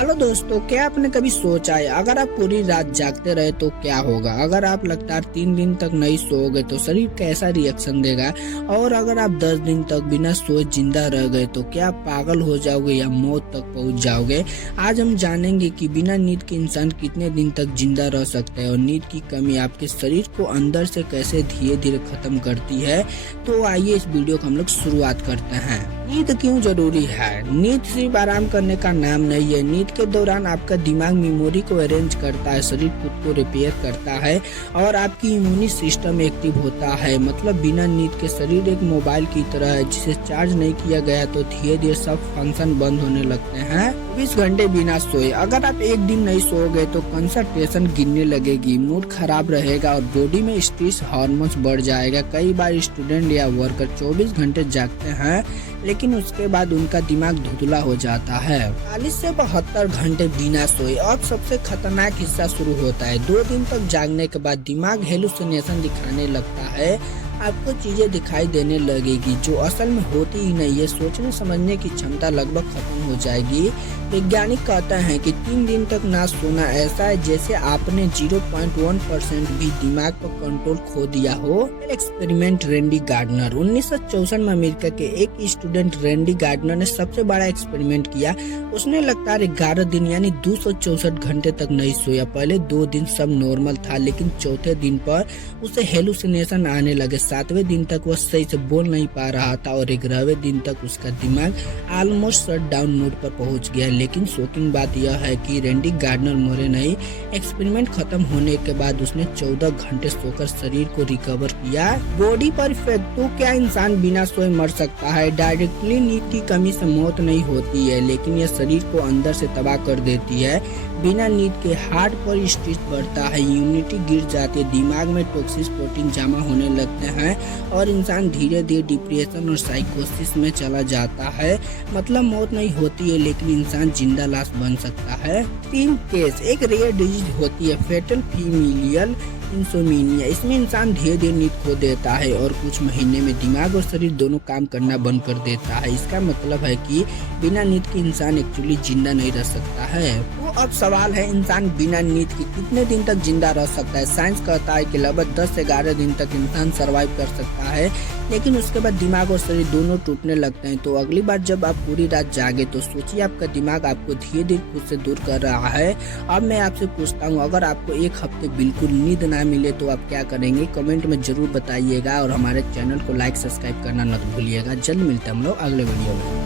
Hello दोस्तों, क्या आपने कभी सोचा है अगर आप पूरी रात जागते रहे तो क्या होगा? अगर आप लगातार 3 दिन तक नहीं सोओगे तो शरीर कैसा रिएक्शन देगा? और अगर आप 10 दिन तक बिना सोए जिंदा रह गए तो क्या आप पागल हो जाओगे या मौत तक पहुंच जाओगे? आज हम जानेंगे कि बिना नींद के इंसान कितने दिन तक जिंदा रह सकता है और नींद की कमी आपके शरीर को अंदर से कैसे धीरे धीरे खत्म करती है। तो आइए इस वीडियो को हम लोग शुरुआत करते हैं। नींद क्यों जरूरी है? नींद सिर्फ आराम करने का नाम नहीं है। नींद के दौरान आपका दिमाग मेमोरी को अरेंज करता है, शरीर खुद को रिपेयर करता है और आपकी इम्यूनी सिस्टम एक्टिव होता है। मतलब बिना नींद के शरीर एक मोबाइल की तरह है, जिसे चार्ज नहीं किया गया तो धीरे धीरे सब फंक्शन बंद होने लगते हैं। 24 घंटे बिना सोए, अगर आप एक दिन नहीं सोओगे तो कंसंट्रेशन गिरने लगेगी, मूड खराब रहेगा और बॉडी में स्ट्रेस हार्मोन्स बढ़ जाएगा। कई बार स्टूडेंट या वर्कर 24 घंटे जागते हैं लेकिन उसके बाद उनका दिमाग धुंधला हो जाता है। 40 से 72 घंटे बिना सोए। अब सबसे खतरनाक हिस्सा शुरू होता है। 2 दिन तक जागने के बाद दिमाग हेलुसिनेशन दिखाने लगता है। आपको चीजें दिखाई देने लगेगी जो असल में होती ही नहीं है। सोचने समझने की क्षमता लगभग खत्म हो जाएगी। वैज्ञानिक कहते हैं कि 3 दिन तक ना सोना ऐसा है जैसे आपने 0.1% भी दिमाग पर कंट्रोल खो दिया हो। एक्सपेरिमेंट रेंडी गार्डनर 1964 में अमेरिका के एक स्टूडेंट रेंडी गार्डनर ने सबसे बड़ा एक्सपेरिमेंट किया। उसने लगातार 11 दिन यानी 264 घंटे तक नहीं सोया। पहले 2 दिन सब नॉर्मल था लेकिन चौथे दिन पर उसे हेलुसिनेशन आने लगे। 7वें दिन तक वह सही से बोल नहीं पा रहा था और 11वें दिन तक उसका दिमाग ऑलमोस्ट शट डाउन मोड पर पहुंच गया। लेकिन शॉकिंग बात यह है कि रेंडी गार्डनर मरे नहीं। एक्सपेरिमेंट खत्म होने के बाद उसने 14 घंटे सोकर शरीर को रिकवर किया। बॉडी पर इफेक्ट, तो क्या इंसान बिना सोए मर सकता है? डायरेक्टली नींद की कमी से मौत नहीं होती है लेकिन यह शरीर को अंदर से तबाह कर देती है। बिना नींद के हार्ट पर स्ट्रेस बढ़ता है, इम्यूनिटी गिर जाती है, दिमाग में टॉक्सिक प्रोटीन जमा होने लगते हैं और इंसान धीरे धीरे डिप्रेशन और साइकोसिस में चला जाता है। मतलब मौत नहीं होती है लेकिन इंसान जिंदा लाश बन सकता है। 3 केस, एक रेयर डिजीज होती है फेटल फीमेलियल इंसोम्निया। इसमें इंसान धीरे धीरे नींद खो देता है और कुछ महीने में दिमाग और शरीर दोनों काम करना बंद कर देता है। इसका मतलब है कि बिना नींद के इंसान एक्चुअली जिंदा नहीं रह सकता है। तो अब सवाल है, इंसान बिना नींद के कितने दिन तक जिंदा रह सकता है? साइंस कहता है कि लगभग 10 से 11 दिन तक इंसान सरवाइव कर सकता है लेकिन उसके बाद दिमाग और शरीर दोनों टूटने लगते हैं। तो अगली बार जब आप पूरी रात जागे तो सोचिए आपका दिमाग आपको धीरे धीरे खुद से दूर कर रहा है। अब मैं आपसे पूछता हूँ, अगर आपको 1 हफ्ते बिल्कुल नींद ना मिले तो आप क्या करेंगे? कमेंट में जरूर बताइएगा और हमारे चैनल को लाइक सब्सक्राइब करना मत भूलिएगा। जल्द मिलते हैं हम लोग अगले वीडियो में।